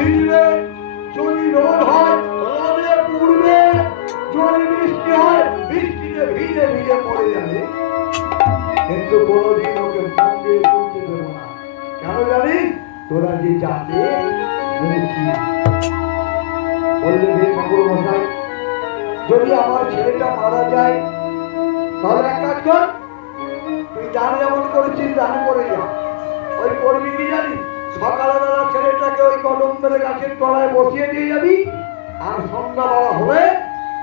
ভিজবে, যদি রোদ হয় রোদে পুড়বে, যদি বৃষ্টি হয় বৃষ্টিতে ভিজে ভিজে পড়ে যাবে, কিন্তু কোনোদিন ওকে সঙ্গে তুলতে দেবো না। কেন জানিস? তোরা যে যাতে বললে হে ঠাকুর মশাই, যদি আমার ছেলেটা মারা যায় তাহলে এক কাজ কর, তুই দান যেমন করেছিস দান করে যা। ওই করবি কি জানি, সকালবেলা ছেলেটাকে ওই কদম্বের গাছের তলায় বসিয়ে দিয়ে যাবি, আর সন্ধ্যাবেলা হলে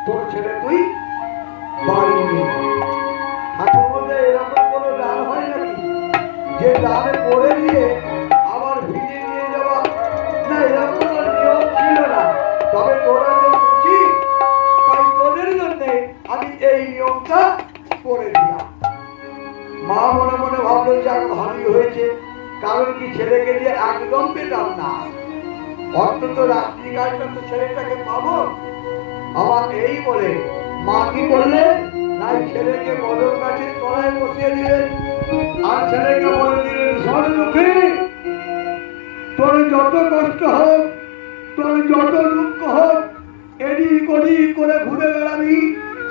তোর ছেলে তুই বাড়ি নিয়ে যাবি। ঠাকুর বলতে এরকম কোনো দান হয় নাকি যে দানে করে দিয়ে আবার ভিজে নিয়ে যাওয়া? না, এরকম কোনো নিয়ম ছিল না। তবে তোরা তো বুঝি, তাই তোদের জন্য আমি এই নিয়মটা করে দিলাম। মা মনে মনে ভাবলো যাক ভালোই হয়েছে, কারণ কি ছেলেকে দিয়ে একদম পেতাম না, অন্তত রাত্রি কাজটা তো ছেলেটাকে পাবো। আমার এই বলে মা কি করলেন, নাই ছেলেকে কদম গাছের তলায় বসিয়ে দিলেন, আর ছেলেকে বলে দিলেন, স্বর্ণমুখী, তোর যত কষ্ট হোক, তোর যত দুঃখ হোক, এদিক ওদিক করে ঘুরে বেড়াবি,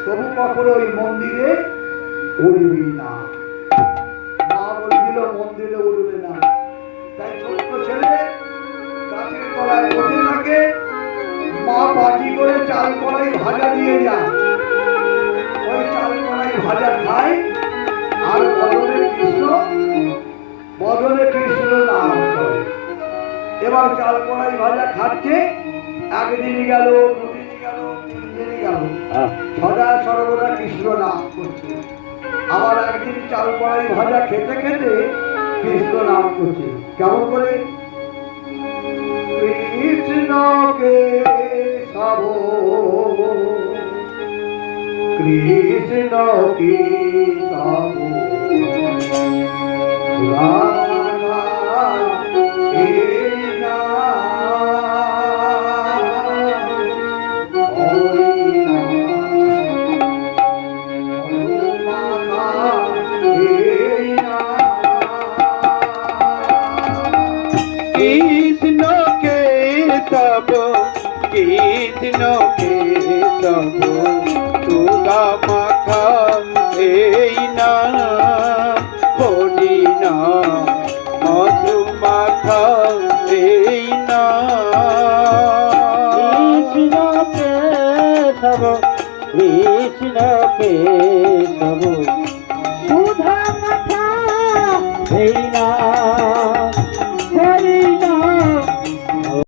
তবু কখনো ওই মন্দিরে উঠবি না। মা বলছিল মন্দিরে উঠবে না। তাই ছোট্ট ছেলে গাছের তলায় বসে থাকে, মা বাটি করে চাল কড়াই ভাজা দিয়ে যায়, ওই চাল কড়াই ভাজা খায়, আর বদলে কৃষ্ণ নাম করে। এবার চাল কড়াই ভাজা খাচ্ছে, একদিন গেল, দুদিন গেল, 3 দিন গেল, সদা সর্বদা কৃষ্ণ নাম করছে। আবার একদিন চাল কড়াই ভাজা খেতে খেতে কৃষ্ণ নাম করছে। কেমন করে? কৃষ্ণকে সব কৃষ্ণকে সব কৃষ্ণকে সব সুধা মাথা এই না